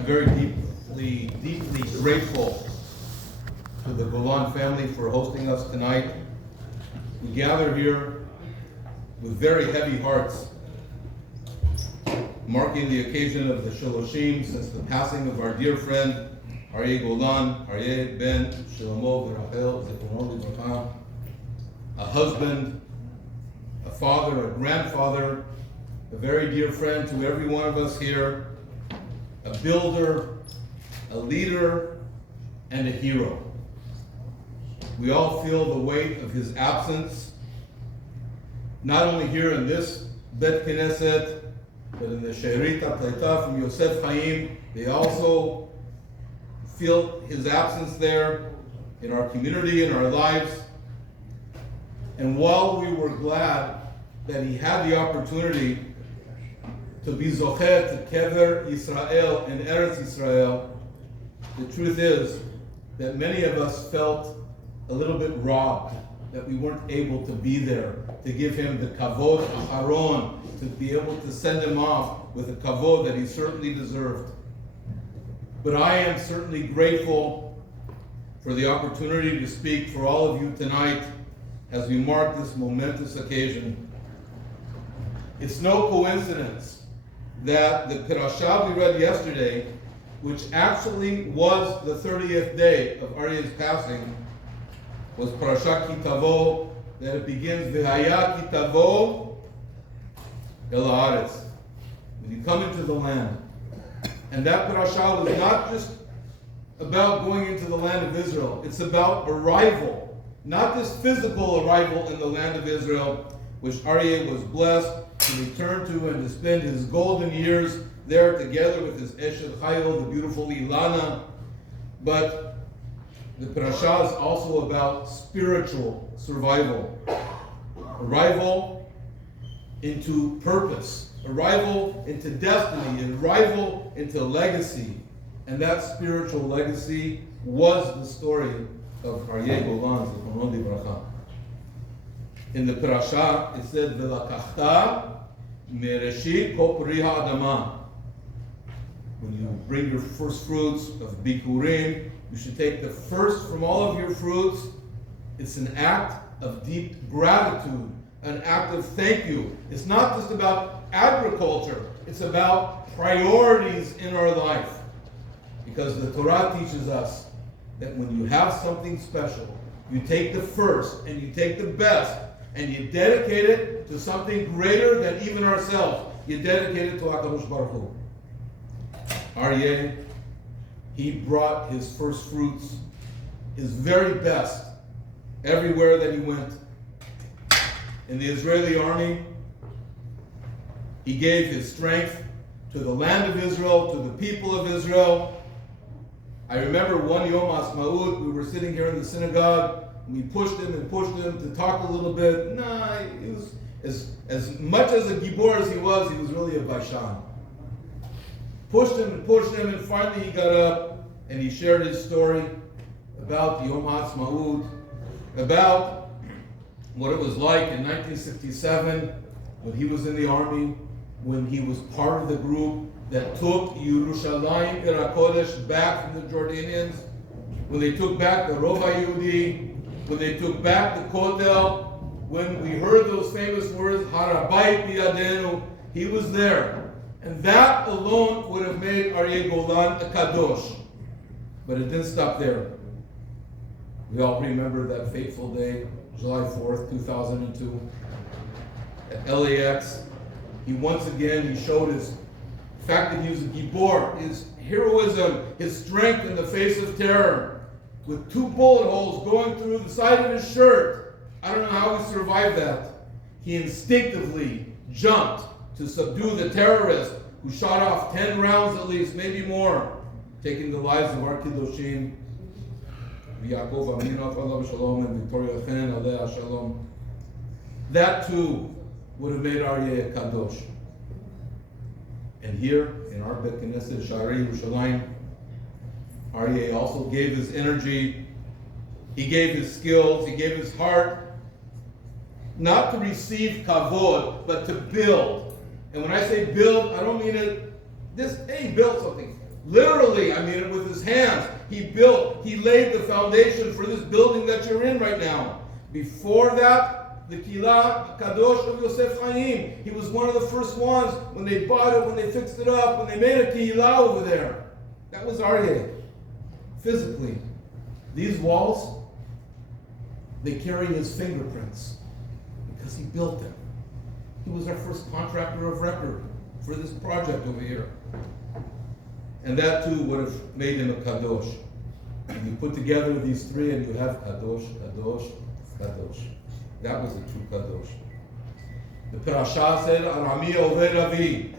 I'm very deeply grateful to the Golan family for hosting us tonight. We gather here with very heavy hearts, marking the occasion of the sheloshim since the passing of our dear friend Rachel Golan Aryeh ben Rachel Golan, a husband, a father, a grandfather, a very dear friend to every one of us here, a builder, a leader, and a hero. We all feel the weight of his absence, not only here in this Bet Knesset, but in the Shaarey from Yosef Chaim. They also feel his absence there in our community, in our lives. And while we were glad that he had the opportunity to be Zocher to Kever Yisrael in Eretz Yisrael, the truth is that many of us felt a little bit robbed that we weren't able to be there, to give him the kavod acharon, to be able to send him off with a kavod that he certainly deserved. But I am certainly grateful for the opportunity to speak for all of you tonight as we mark this momentous occasion. It's no coincidence that the parasha we read yesterday, which actually was the 30th day of Aryeh's passing, was parasha Ki Tavo, that it begins V'haya Ki Tavo El Haaretz, when you come into the land. And that parasha was not just about going into the land of Israel, it's about arrival, not this physical arrival in the land of Israel, which Aryeh was blessed to return to and to spend his golden years there together with his Eshet Chayil, the beautiful Ilana. But the parasha is also about spiritual survival. Arrival into purpose, arrival into destiny, arrival into legacy. And that spiritual legacy was the story of Aryeh Golan, Zichrono Livracha. In the parasha, it said, V'lakachta mereshit kol peri ha'adama. When you bring your first fruits of bikurim, you should take the first from all of your fruits. It's an act of deep gratitude, an act of thank you. It's not just about agriculture, it's about priorities in our life. Because the Torah teaches us that when you have something special, you take the first and you take the best and you dedicate it to something greater than even ourselves. You dedicate it to HaKadosh Baruch Hu. Aryeh, he brought his first fruits, his very best, everywhere that he went. In the Israeli army, he gave his strength to the land of Israel, to the people of Israel. I remember one Yom Ha'atzmaut, we were sitting here in the synagogue, and we pushed him to talk a little bit. He was, as much as a gibor as he was really a baishan. Pushed him, and finally he got up and he shared his story about Yom Ha'atzmaut, about what it was like in 1967 when he was in the army, when he was part of the group that took Yerushalayim Kodesh back from the Jordanians, when they took back the Rova Yehudi, when they took back the Kotel, when we heard those famous words, Harabayit biyadenu, he was there. And that alone would have made Aryeh Golan a kadosh. But it didn't stop there. We all remember that fateful day, July 4th, 2002. At LAX, he once again, he showed his fact that he was a gibor, his heroism, his strength in the face of terror, with 2 bullet holes going through the side of his shirt. I don't know how he survived that. He instinctively jumped to subdue the terrorist who shot off 10 rounds at least, maybe more, taking the lives of our Kiddushim, Yaakov Aminu Alav Shalom and Victoria Chen Aleh Shalom. That too would have made Aryeh a Kadosh. And here in our Bet Knesset, Shaarey, Yerushalayim, Aryeh also gave his energy, he gave his skills, he gave his heart, not to receive kavod, but to build. And when I say build, I don't mean it, hey, build something. Literally, I mean it with his hands. He laid the foundation for this building that you're in right now. Before that, the Kila Kadosh of Yosef Chaim. He was one of the first ones when they bought it, when they fixed it up, when they made a Kila over there. That was Aryeh. Physically. These walls, they carry his fingerprints because he built them. He was our first contractor of record for this project over here. And that too would have made him a Kadosh. And you put together these three and you have Kadosh, Kadosh, Kadosh. That was a true Kadosh. The Parashah said, Arami Oved Avi.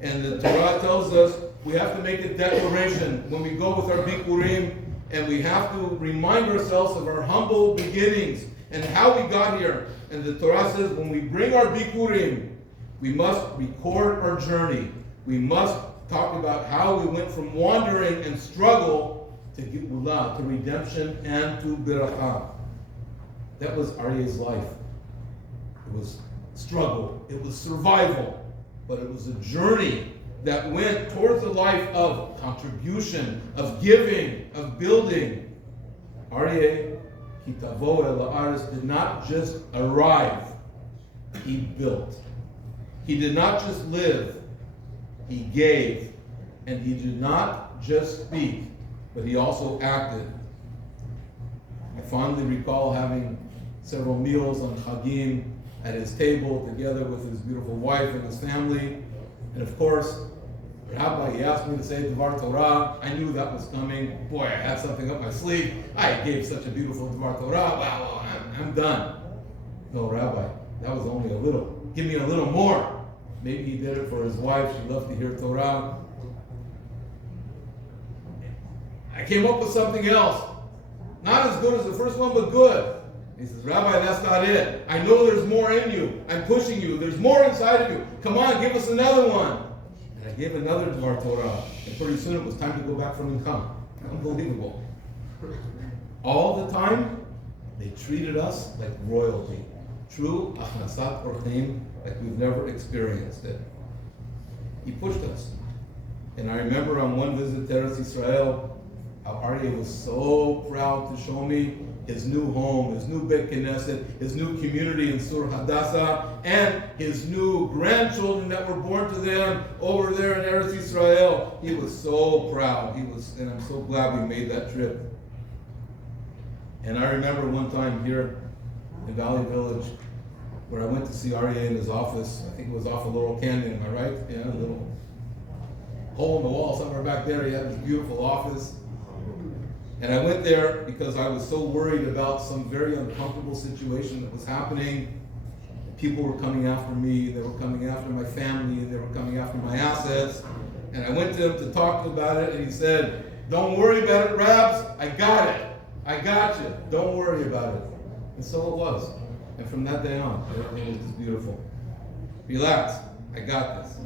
And the Torah tells us we have to make a declaration when we go with our Bikurim, and we have to remind ourselves of our humble beginnings and how we got here. And the Torah says when we bring our Bikurim, we must record our journey. We must talk about how we went from wandering and struggle to Geulah, to redemption, and to Beracha. That was Aryeh's life. It was struggle. It was survival. But it was a journey that went towards a life of contribution, of giving, of building. Aryeh, Kitavo El Haaretz, did not just arrive. He built. He did not just live. He gave. And he did not just speak, but he also acted. I fondly recall having several meals on Chagim at his table together with his beautiful wife and his family. And of course, Rabbi, he asked me to say Dvar Torah. I knew that was coming. Boy, I had something up my sleeve. I gave such a beautiful Dvar Torah. Wow, I'm done. No, Rabbi, that was only a little. Give me a little more. Maybe he did it for his wife. She loved to hear Torah. I came up with something else. Not as good as the first one, but good. He says, Rabbi, that's not it. I know there's more in you. I'm pushing you. There's more inside of you. Come on, give us another one. And I gave another Dvar Torah. And pretty soon it was time to go back from Mincham. Unbelievable. All the time, they treated us like royalty. True achnasat orchim, like we've never experienced it. He pushed us. And I remember on one visit to Eretz Yisrael, how Aryeh was so proud to show me his new home, his new Beit Knesset, his new community in Sur Hadassah, and his new grandchildren that were born to them over there in Eretz Yisrael. He was so proud. And I'm so glad we made that trip. And I remember one time here in Valley Village, where I went to see Aryeh in his office. I think it was off of Laurel Canyon, am I right? Yeah, a little hole in the wall somewhere back there. He had this beautiful office. And I went there because I was so worried about some very uncomfortable situation that was happening. People were coming after me, they were coming after my family, and they were coming after my assets. And I went to him to talk about it, and he said, don't worry about it, Rabs, I got it. I got you, don't worry about it. And so it was. And from that day on, everything was just beautiful. Relax, I got this.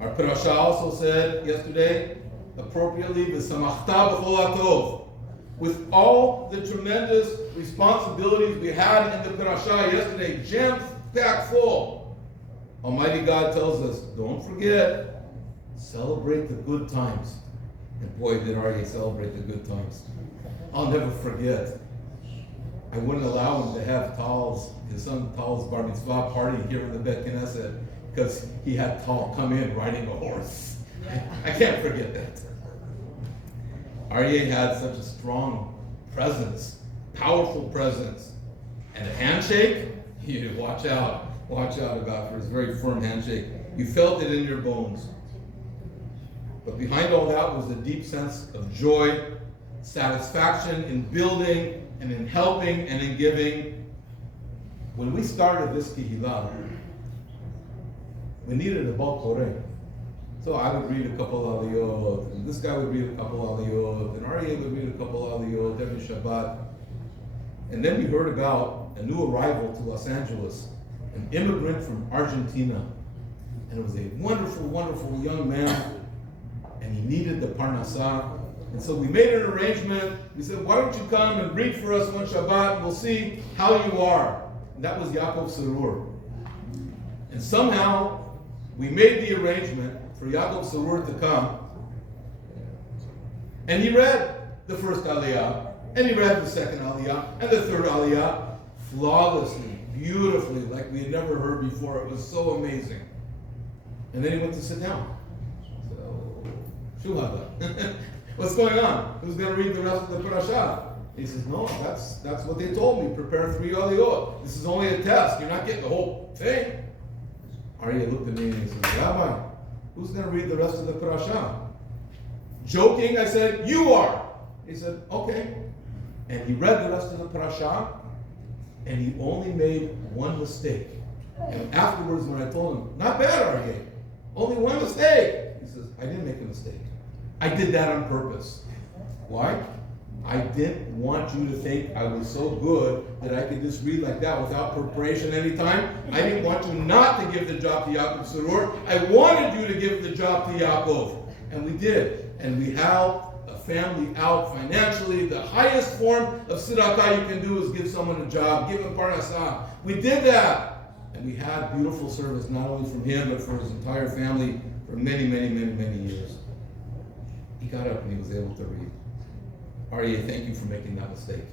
Our Parashah also said yesterday, appropriately, v'samachta b'chol hatov. With all the tremendous responsibilities we had in the Parashah yesterday, jam-packed full, Almighty God tells us, don't forget, celebrate the good times. And boy, did Aryeh celebrate the good times. I'll never forget. I wouldn't allow him to have his son Tal's bar mitzvah party here in the Beit Knesset because he had Tal come in riding a horse. I can't forget that. Aryeh had such a strong presence, powerful presence, and a handshake. You watch out about for his very firm handshake. You felt it in your bones. But behind all that was a deep sense of joy, satisfaction in building and in helping and in giving. When we started this Kehillah, we needed a Bal Koreh. So I would read a couple aliyot, and this guy would read a couple aliyot, and Aryeh would read a couple aliyot every Shabbat. And then we heard about a new arrival to Los Angeles, an immigrant from Argentina. And it was a wonderful, wonderful young man, and he needed the Parnassah. And so we made an arrangement. We said, why don't you come and read for us one Shabbat, and we'll see how you are. And that was Yaakov Sarur. And somehow, we made the arrangement for Yaakov Sarur to come, And he read the first Aliyah, and he read the second Aliyah, and the third Aliyah, flawlessly, beautifully, like we had never heard before. It was so amazing. And then he went to sit down. So, Shuhada. What's going on? Who's going to read the rest of the parasha? He says, no, that's what they told me. Prepare 3 aliyot. This is only a test. You're not getting the whole thing. Aryeh looked at me and he said, Rabbi, who's going to read the rest of the parasha? Joking, I said, you are. He said, okay. And he read the rest of the parasha, and he only made one mistake. And afterwards, when I told him, not bad, Aryeh, only one mistake. He says, I didn't make a mistake. I did that on purpose. Why? I didn't want you to think I was so good that I could just read like that without preparation anytime. I didn't want you not to give the job to Yaakov Sarur. I wanted you to give the job to Yaakov. And we did. And we helped a family out financially. The highest form of tzedakah you can do is give someone a job, give him parnasah. We did that. And we had beautiful service, not only from him, but for his entire family for many, many, many, many years. He got up and he was able to read. Aryeh, thank you for making that mistake.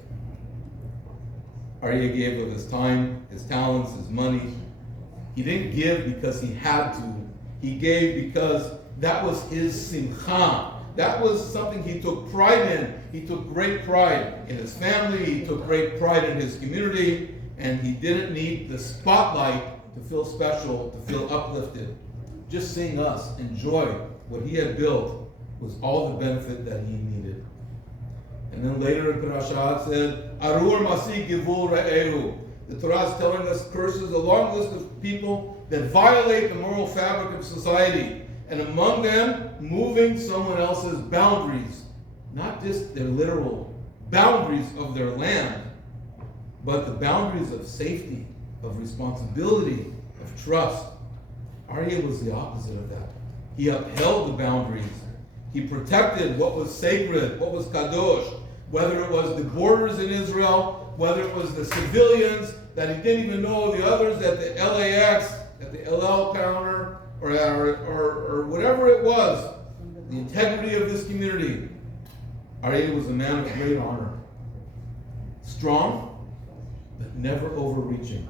Aryeh gave of his time, his talents, his money. He didn't give because he had to. He gave because that was his simcha. That was something he took pride in. He took great pride in his family. He took great pride in his community. And he didn't need the spotlight to feel special, to feel uplifted. Just seeing us enjoy what he had built was all the benefit that he needed. And then later in Parashat it said, Arur Masi Givul Re'ehu. The Torah is telling us curses, a long list of people that violate the moral fabric of society. And among them, moving someone else's boundaries. Not just their literal boundaries of their land, but the boundaries of safety, of responsibility, of trust. Aryeh was the opposite of that. He upheld the boundaries. He protected what was sacred, what was kadosh, whether it was the borders in Israel, whether it was the civilians that he didn't even know the others at the LAX, at the LL counter, or whatever it was, the integrity of this community. Aryeh was a man of great honor. Strong, but never overreaching.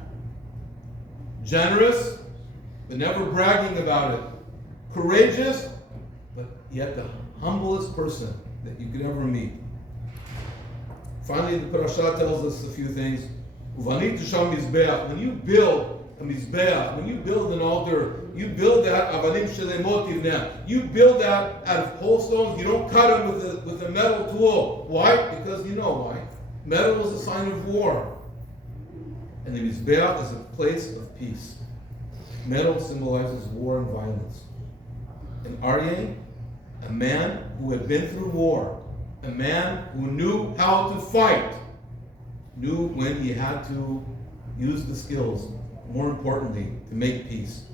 Generous, but never bragging about it. Courageous, but yet the humblest person that you could ever meet. Finally, the parasha tells us a few things. When you build a mizbeach, when you build an altar, you build that avalim shelemot ivneh. You build that out of whole stones. You don't cut them with a metal tool. Why? Because you know why. Metal is a sign of war, and the mizbeach is a place of peace. Metal symbolizes war and violence. And Aryeh, a man who had been through war, a man who knew how to fight, knew when he had to use the skills, more importantly, to make peace.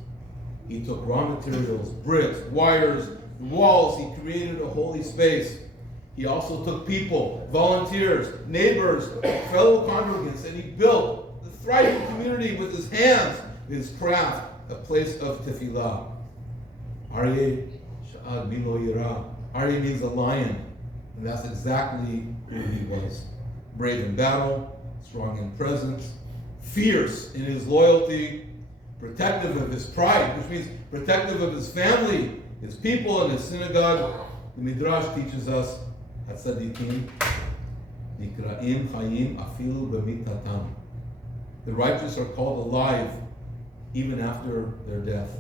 He took raw materials, bricks, wires, walls. He created a holy space. He also took people, volunteers, neighbors, fellow congregants, and he built the thriving community with his hands, his craft, a place of tefillah. Aryeh Sha'ad Milo Yirah. Aryeh means a lion, and that's exactly who he was. Brave in battle, strong in presence, fierce in his loyalty, protective of his pride, which means protective of his family, his people, and his synagogue. The Midrash teaches us, Hatzadikim, Nikra'im Chayim Afilu B'mitatam. The righteous are called alive even after their death.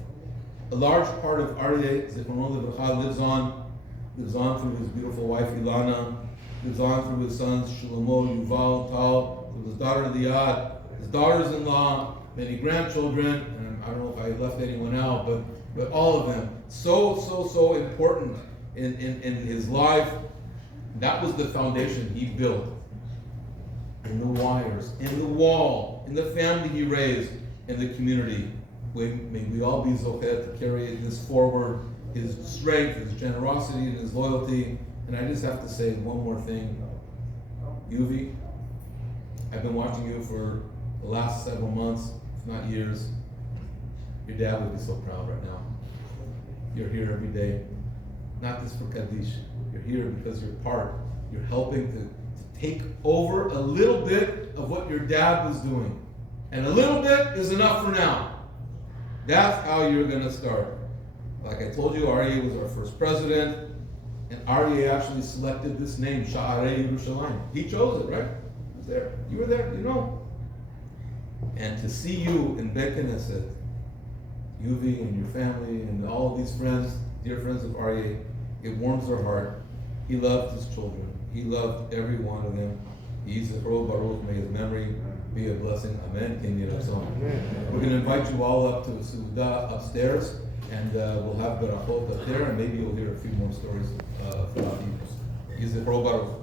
A large part of Aryeh, Zichrono Livracha, lives on through his beautiful wife Ilana, lives on through his sons Shlomo, Yuval, Tal, through his daughter Liad, his daughters-in-law, many grandchildren, and I don't know if I left anyone out, but all of them. So important in his life. That was the foundation he built. In the wires, in the wall, in the family he raised, in the community. May we all be zochet to carry this forward, his strength, his generosity, and his loyalty. And I just have to say one more thing. Yuvi, I've been watching you for the last several months, if not years. Your dad would be so proud right now. You're here every day. not just for Kaddish. You're here because you're helping to take over a little bit of what your dad was doing. And a little bit is enough for now. That's how you're going to start. Like I told you, Aryeh was our first president, and Aryeh actually selected this name, Shaarey Yerushalayim. He chose it, right? He was there. You were there, you know. And to see you in Bet Knesset, Yuvi and your family and all these friends, dear friends of Aryeh, it warms our heart. He loved his children. He loved every one of them. Yizachro Baruch, may his memory be a blessing. Amen. We're going to invite you all up to the Suda upstairs, and we'll have Barachot up there, and maybe you'll hear a few more stories throughout the evening. Yizachro Baruch.